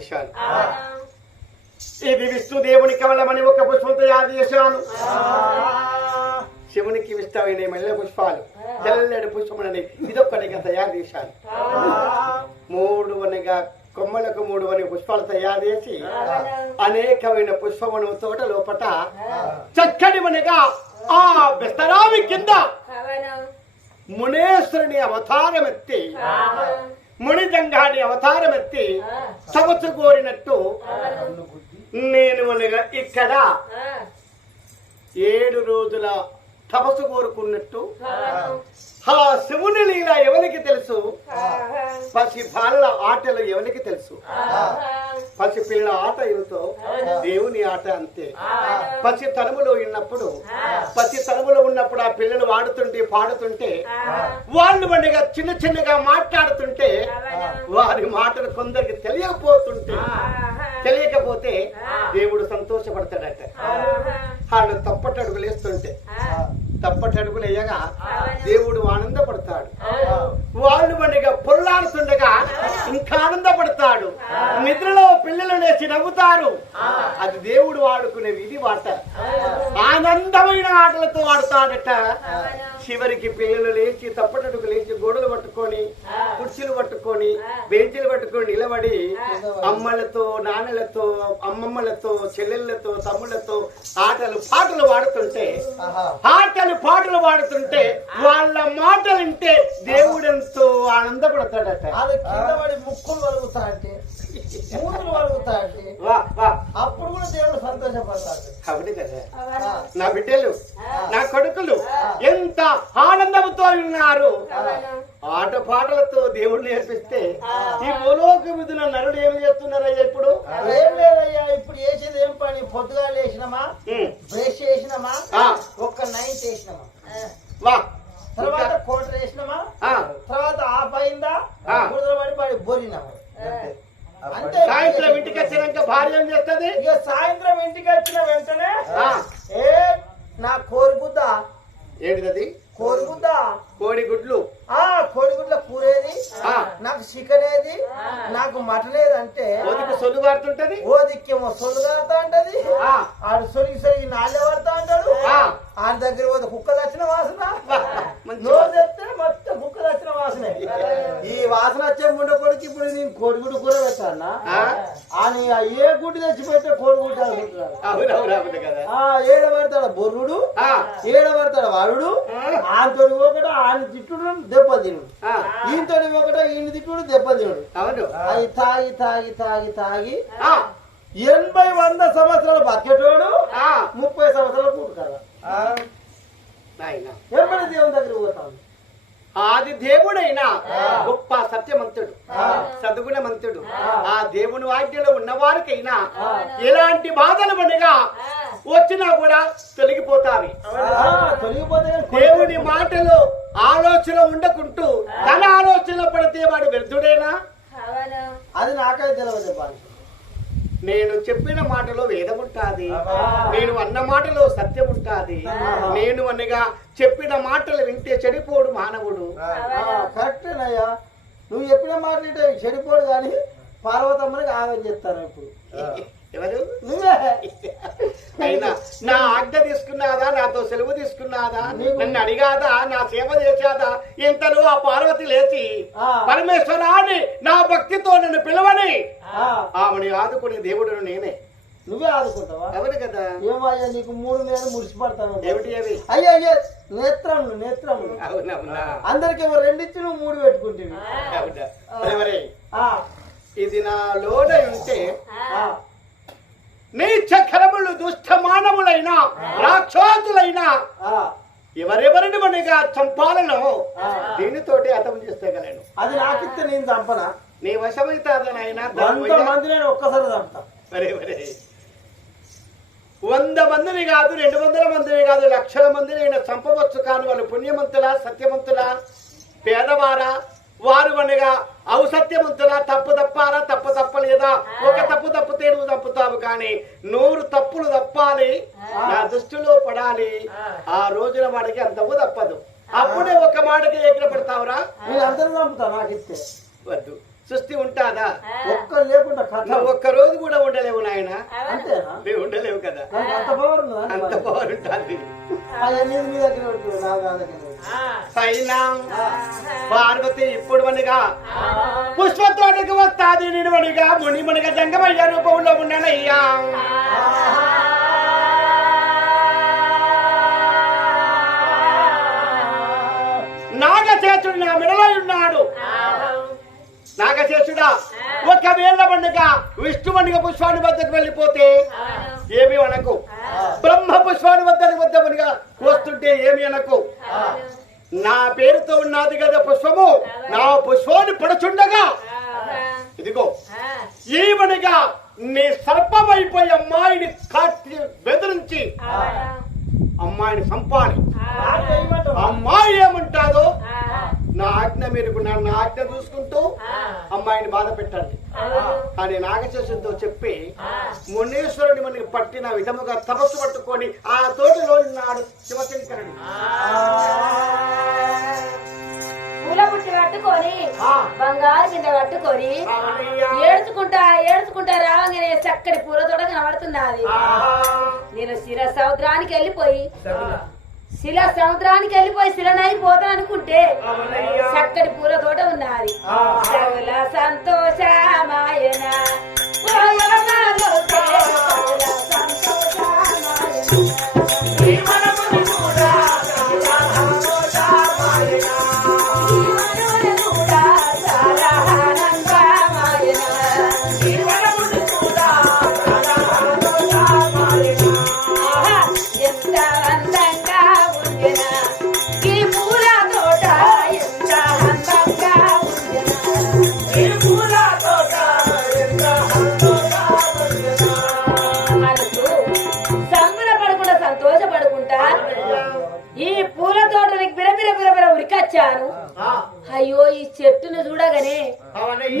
చేశాను ఇది విష్ణుదేవుని కవలమని ఒక పుష్పం తయారు చేశాను శివునికి ఇష్టమైన మల్లె పుష్పాలు తెల్లటి పుష్పములని ఇదొక్కటిగా తయారు చేశాను మూడు వనగా కొమ్మలకు మూడు వని పుష్పాలు తయారు చేసి అనేకమైన పుష్పమును తోట లోపట చక్కని వనగా ఆ బెస్తరావి కింద మునేశ్వరుని అవతారం ఎత్తి మునిజంగాని అవతారం ఎత్తి తపస్సు కోరినట్టు నేను ఇక్కడ ఏడు రోజుల తపస్సు కోరుకున్నట్టు ఆ. శివుని లీల ఎవరికి తెలుసు? పసి బాలల ఆటలు ఎవరికి తెలుసు? పసి పిల్లల ఆట ఏమిటో దేవుని ఆట అంతే. పసి తరములో ఉన్నప్పుడు పసి తరములో ఉన్నప్పుడు ఆ పిల్లలు వాడుతుంటే పాడుతుంటే వాళ్ళు వండిగా చిన్న చిన్నగా మాట్లాడుతుంటే వారి మాటలు కొందరికి తెలియకపోతుంటే తెలియకపోతే దేవుడు సంతోషపడతాడట. వాళ్ళు తప్పటడుగులు వేస్తుంటే. తప్పటడుగులు వేయగా దేవుడు ఆనందపడతాడు. వాళ్ళు మనగా పొల్లాడుతుండగా ఇంకా ఆనందపడతాడు. నిద్రలో పిల్లలు లేచి నవ్వుతారు. అది దేవుడు వాడుకునే విధి వాట ఆనందమైన ఆటలతో ఆడుతాడట. చివరికి పిల్లలు లేచి తప్పటడుగు లేచి గోడలు పట్టుకొని కుర్చీలు పట్టుకొని బెంచీలు పట్టుకొని నిలబడి అమ్మలతో నాన్నలతో అమ్మమ్మలతో చెల్లెళ్ళతో తమ్ముళ్ళతో ఆటలు పాటలు పాడుతుంటే ఆటలు పాటలు పాడుతుంటే వాళ్ళ మాటలు వింటే దేవుడు ఎంతో ఆనందపడతాడట వాళ్ళు ముక్కులు వలుగుతా అంటే మూతులు వలుగుతా అంటే అప్పుడు కూడా దేవుడు సంతోషపడతాడు. కాబట్టి కదా. నా బిడ్డలు నా కొడుకులు ఎంత ఆనందంతో ఉన్నారు. ఆట పాటలతో దేవుడు నేర్పిస్తే ఈ భూలోక విధుల నరుడు ఏమి చేస్తున్నారయ్యా ఇప్పుడు? ఏం లేదయ్యా ఇప్పుడు చేసేది ఏం పని? పొద్దుగా లేచినామా? ఉమ్, బ్రష్ చేసినామా? ఒక్క నైట్ వేసినామా వా. తర్వాత కోటర్ వేసినామా? ఆ, తర్వాత ఆఫ్ అయిందా ఆ. బురద పడి పడి బోరినామా? సాయంత్రం ఇంటికి వచ్చినాక భార్య ఏం చేస్తుంది? ఇక సాయంత్రం ఇంటికి వచ్చిన వెంటనే ఆ, ఏ నా కోరిగుద్ద ఏంటిది కోరిగుద్ద కోడి గుడ్లు ఆ కోడిగుడ్ల కూరేది? ఆ. నాకు చికెన్ ఏది నాకు మటన్ ఏది అంటే కోదికి సొల్లు పారుతుంటది ఓ దిక్కేమో సొల్లు కడతా అంటది ఆ. ఆడు సొలిగి సొలిగి నాళ్ళే పడతా అంటాడు ఆ. ఆయన దగ్గర పోతే కుక్క దచ్చిన వాసన? వా, మంచి నోరు. తెస్తే మొత్తం వాసనే. ఈ వాసన వచ్చే ముండ కొడుకు ఇప్పుడు నేను కోడిగుడ్డు కూర పెట్టానా? అని ఏ గుడ్డు తెచ్చి పెట్టే కోడిగుడ్డు ఏడ పడతాడు? బొర్రుడు? ఏడ పడతాడు? వాడు ఆయనతోటి ఒకట ఆయన తిట్టుడు దెబ్బలు తినుడు. ఈయనతోటి ఒకట ఈయన తిట్టుడు దెబ్బలు తినుడు. అవి తాగి తాగి తాగి తాగి ఎనభై వంద సంవత్సరాలు బతికేటోడు ముప్పై సంవత్సరాలు కూడు కదా ఎమ్మడి దేవుని దగ్గర పోతాను ఆది దేవుడైనా గొప్ప సత్యమంతుడు. సద్గుణమంతుడు. ఆ. దేవుని వాక్యలో ఉన్న వారికైనా ఎలాంటి బాధలు పడగా వచ్చినా కూడా తొలగిపోతావి. దేవుని మాటలు ఆలోచన ఉండకుంటూ తన ఆలోచన పడితే వాడు వ్యర్థుడేనా? అది నాకైతే తెలియదు నేను చెప్పిన మాటలో వేదం ఉంటాది నేను అన్న మాటలో సత్యం ఉంటాది నేను అనగా చెప్పిన మాటలు వింటే చెడిపోడు మానవుడు. కరెక్టేనయ్యా. నువ్వు చెప్పిన మాట వింటే చెడిపోడు కానీ పార్వతమ్మనికి ఆగం చెప్తాను ఇప్పుడు. ఎవరు? అయినా నా ఆజ్ఞ తీసుకున్నాదా? నాతో సెలవు తీసుకున్నాదా? నన్ను అడిగాదా? నా సేవ చేశాదా? ఇంతలో ఆ పార్వతి లేచి. పరమేశ్వరాన్ని నా భక్తితో నన్ను పిలవని. ఆమెని ఆదుకునే దేవుడు నేనే. నువ్వే ఆదుకుంటావా? ఎవరు కదా? ఏమయ్యా నీకు మూడు మీద ముడిచిపడతాను ఏమిటి అవి? అయ్యా అయ్యా నేత్రములు నేత్రములు. అవునవునా? అందరికి ఏమో రెండిచ్చి నువ్వు మూడు? ఎవరే ఆ, ఇది నా లోన ఉంటే ఆ, నీచ కరములు దుష్ట మానవులైన రాక్షసులైన ఆ, ఎవరెవరిని మనగా చంపాలను. దీనితోటి అతం చేస్తగలను అది నాకిస్తే నేను చంపనా? నీ వశమైతాదనైనా వంద మంది నేను ఒక్కసారి చంపుతా. వరే వంద మందిని కాదు రెండు వందల మందిని కాదు లక్షల మందిని అయినా చంపవచ్చు కాని వాళ్ళు పుణ్యమంతుల సత్యమంతుల పేదవారా? వారు అనగా ఔసత్యమంతుల తప్పు తప్పారా తప్పు తప్పలేదా? ఒక తప్పు తప్పితే నువ్వు తప్పుతావు కానీ నూరు తప్పులు తప్పాలి. నా దృష్టిలో పడాలి. ఆ. రోజున వాడికి అంతవు తప్పదు. అప్పుడే ఒక మాటకి ఎగిర పడతావురా నేను అందరూ చంపుతా నాకిస్తే. వద్దు. సృష్టి ఉంటాదా? ఒక్క లేకుండా కథ. ఒక్క రోజు కూడా ఉండలేవు నాయన. నువ్వు ఉండలేవు కదా. అంత పవర్ అంత దగ్గర ఉంటుంది పార్వతి ఇప్పుడు మనగా పుష్పతోటకి వస్తాది నేను మనిగా ముని మనిగా జంగమయ్య రూపంలో ఉన్నానయ్యా. నాగశేషుడు నా మెడలో ఉన్నాడు. నాగశేషుడా ఒకవేళ పండుగ విష్ణు పండుగ పుష్పాన్ని వద్దకు వెళ్ళిపోతే ఏమి అనకు. బ్రహ్మ పుష్పాన్ని వద్దకు వద్ద పనిగా వస్తుంటే ఏమి అనకు. నా పేరుతో ఉన్నది కదా పుష్పము నా పుష్పాన్ని పడుచుండగా. ఇదిగో ఈవనిగా నీ సర్పమైపోయి అమ్మాయిని కాటి బెదిరించి అమ్మాయిని సంపాలి అమ్మాయి ఏమంటాదో నా ఆజ్ఞ మీరు నా ఆజ్ఞ చూసుకుంటూ అమ్మాయిని బాధ పెట్టండి అని నాగశేషంతో చెప్పి మునేశ్వరుని మనకి పట్టిన విధముగా తపస్సు పట్టుకొని ఆ తోటలో ఉన్నాడు శివశంకరుడు పూల పుట్టి పట్టుకొని ఆ. బంగారు కింద పట్టుకొని అవునయ్యా. ఏడ్చుకుంటా ఏడ్చుకుంటా రావంగానే చక్కటి పూల తోట కనబడుతున్నది. నేను శిల సముద్రానికి వెళ్ళిపోయి? శిల సముద్రానికి వెళ్ళిపోయి శిలనై పోతా అనుకుంటే. చక్కటి పూల తోట ఉన్నది. సంతోషమాయన.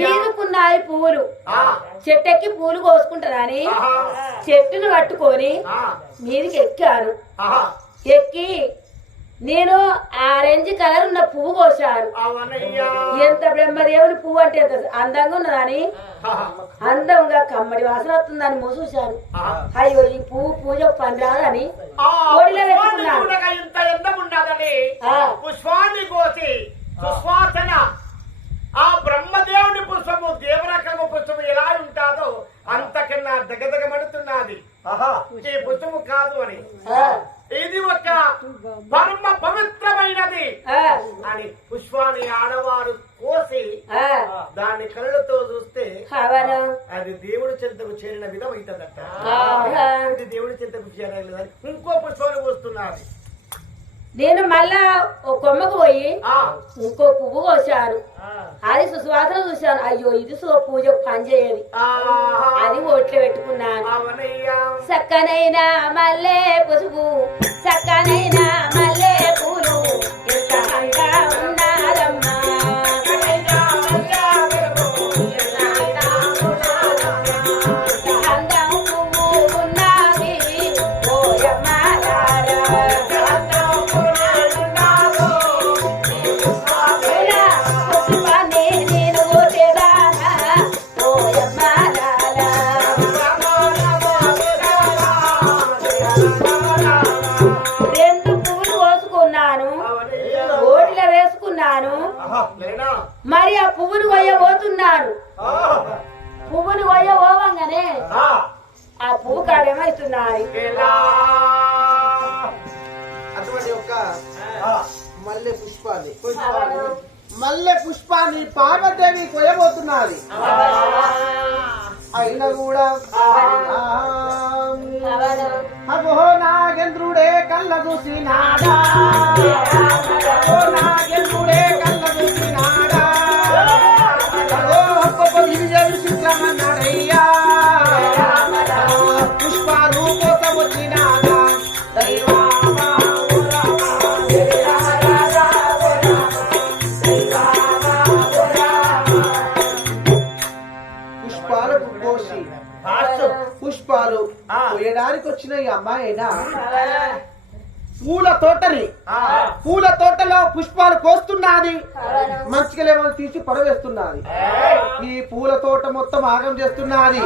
మీదకున్నాయి పువ్వులు ఆ, చెట్టెక్కి పూలు కోసుకుంటానని ఆహా. చెట్టును పట్టుకొని మీదికి ఎక్కాను. ఎక్కి నేను ఆరెంజ్ కలర్ ఉన్న పువ్వు కోసాను. ఎంత బ్రహ్మదేవుని పువ్వు అంటే ఎంత అందంగా ఉన్నదని. అందంగా కమ్మడి వాసన వస్తుందని మోసూశాను. అయ్యో ఈ పువ్వు పూజ పని రాదని పెట్టుకున్నాను. పుష్పాన్ని కోసి సుశ్వాసన ఆ బ్రహ్మదేవుని పుష్పము దేవరకము పుష్పము ఎలా ఉంటాదో అంతకన్నా దగదగమడుతున్నది. ఈ పుష్పము కాదు అని. ఇది ఒక పరమ పవిత్రమైనది అని పుష్పాన్ని ఆడవారు కోసి. దాని కళ్ళతో చూస్తే. అది దేవుడి చెంతకు చేరిన విధం అవుతుందట. దేవుడి చెంతకు చేరలేదని ఇంకో పుష్పాన్ని పోస్తున్నది నేను మళ్ళా ఓ కొమ్మకు పోయి ఇంకో పువ్వు కోసాను అది సువాసన చూశాను. అయ్యో ఇది సో పూజకు పనిచేయదు ఆహా. అది ఓట్లో పెట్టుకున్నాను. సక్కనైన మల్లె పసుపు సక్కనైన మల్లె పూలు ఎంత మల్లె పుష్పాన్ని పార్వదేవి కొయ్యబోతున్నది. అయినా కూడా అగో నాగేంద్రుడే కళ్ళ చూసి నాడా. పుష్పాలు ఆ. కొయ్యడానికి వచ్చిన ఈ అమ్మాయినా? పూల తోటని. పూల తోటలో పుష్పాలు కోస్తున్నది. మంచిగా లేవని తీసి పడవేస్తున్నది. ఈ పూల తోట మొత్తం ఆగం చేస్తున్నది.